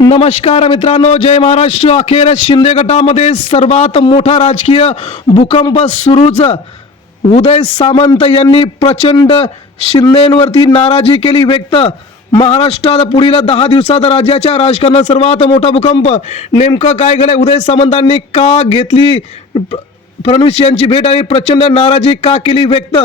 नमस्कार मित्रांनो जय महाराष्ट्र. अखेर शिंदे गटामध्ये सर्वात मोठा राजकीय भूकंप सुरूच. उदय सामंत यांनी प्रचंड शिंदेवरती नाराजी केली व्यक्त. महाराष्ट्रात पुढील दहा दिवसात राज्याच्या राजकारणात सर्वात मोठा भूकंप. नेमकं काय घडलं उदय सामंतांनी का घेतली फडणवीस यांची भेट आणि प्रचंड नाराजी का केली व्यक्त?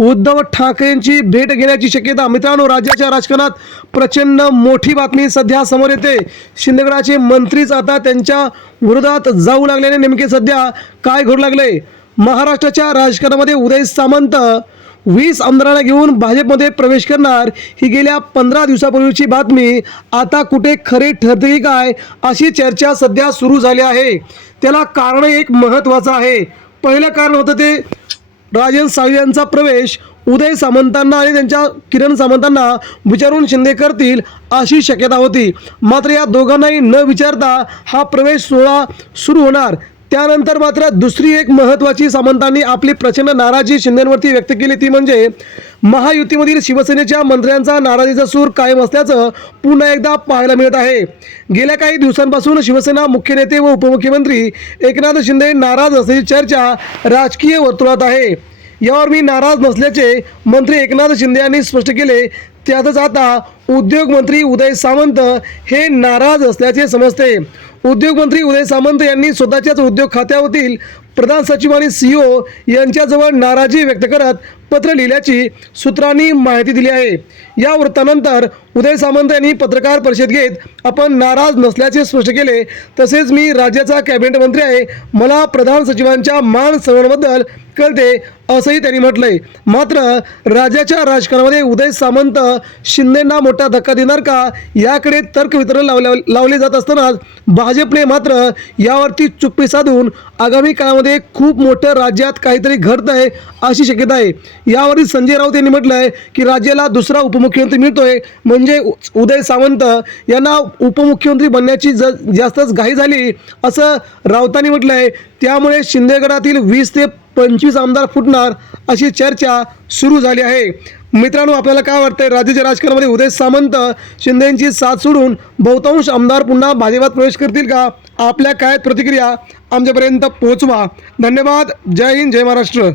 उद्धव ठाकरेंची भेट घेण्याची शक्यता? मित्रांनो राज्याच्या राजकारणात प्रचंड मोठी बातमी सध्या समोर येते. शिंदेगडाचे मंत्रीच आता त्यांच्या विरोधात जाऊ लागल्याने नेमके सध्या काय घडू लागले? महाराष्ट्राच्या राजकारणामध्ये उदय सामंत वीस आमदारांना घेऊन भाजपमध्ये प्रवेश करणार ही गेल्या पंधरा दिवसापूर्वीची बातमी. आता कुठे खरी ठरते काय अशी चर्चा सध्या सुरू झाली आहे. त्याला कारण एक महत्त्वाचं आहे. पहिलं कारण होतं ते राजन साळवी यांचा प्रवेश उदय सामंतांना आणि त्यांच्या किरण सामंतांना विचारून शिंदे करतील अशी शक्यता होती. मात्र या दोघांनाही न विचारता हा प्रवेश सोहळा सुरू होणार. त्यानंतर मात्र दुसरी एक महत्त्वाची सामंतांनी आपली प्रचंड नाराजी शिंदेवरती व्यक्त केली. ती म्हणजे महायुतीमधील शिवसेनेच्या मंत्र्यांचा नाराजीचा सूर कायम असल्याचं पुन्हा एकदा पाहायला मिळत आहे. गेल्या काही दिवसांपासून शिवसेना मुख्य नेते व उपमुख्यमंत्री एकनाथ शिंदे नाराज असल्याची चर्चा राजकीय वर्तुळात आहे. यावर मी नाराज नसल्याचे मंत्री एकनाथ शिंदे यांनी स्पष्ट केले. त्यातच आता उद्योगमंत्री उदय सामंत हे नाराज असल्याचे समजते. उद्योगमंत्री उदय सामंत यांनी स्वतःच्याच उद्योग खात्यावरील प्रधान सचिव आणि सीईओ यांच्याजवळ नाराजी व्यक्त करत पत्र लिहिल्याची सूत्रांनी माहिती दिली आहे. या वृत्तानंतर उदय सामंत यांनी पत्रकार परिषद घेत आपण नाराज नसल्याचे स्पष्ट केले. तसेच मी राज्याचा कॅबिनेट मंत्री आहे. मला प्रधान सचिवांच्या मान सन्मानबद्दल कळते असंही त्यांनी म्हटलंय. मात्र राज्याच्या राजकारणामध्ये उदय सामंत शिंदेंना मोठा धक्का देणार का? याकडे तर्क वितरण लावल्या लावले जात असतानाच भाजपने मात्र यावरती चुप्पी साधून आगामी काळामध्ये खूप मोठं राज्यात काहीतरी घडत आहे अशी शक्यता आहे. यावरील संजय राऊत यांनी म्हटलं आहे की राज्याला दुसरा उपमुख्यमंत्री मिळतोय. म्हणजे उदय सावंत यांना उपमुख्यमंत्री बनण्याची ज जास्तच घाई झाली असं राऊतांनी म्हटलं आहे त्यामुळे शिंदेगडातील वीस ते पंचवीस आमदार फुटणार अशी चर्चा सुरू झाली आहे. मित्रांनो आपल्याला काय वाटतंय? राज्याच्या राजकारणामध्ये उदय सामंत शिंदेची साथ सोडून बहुतांश आमदार पुन्हा भाजपात प्रवेश करतील का? आपल्या काय प्रतिक्रिया? आमच्यापर्यंत पोहोचवा. धन्यवाद. जय हिंद जय महाराष्ट्र.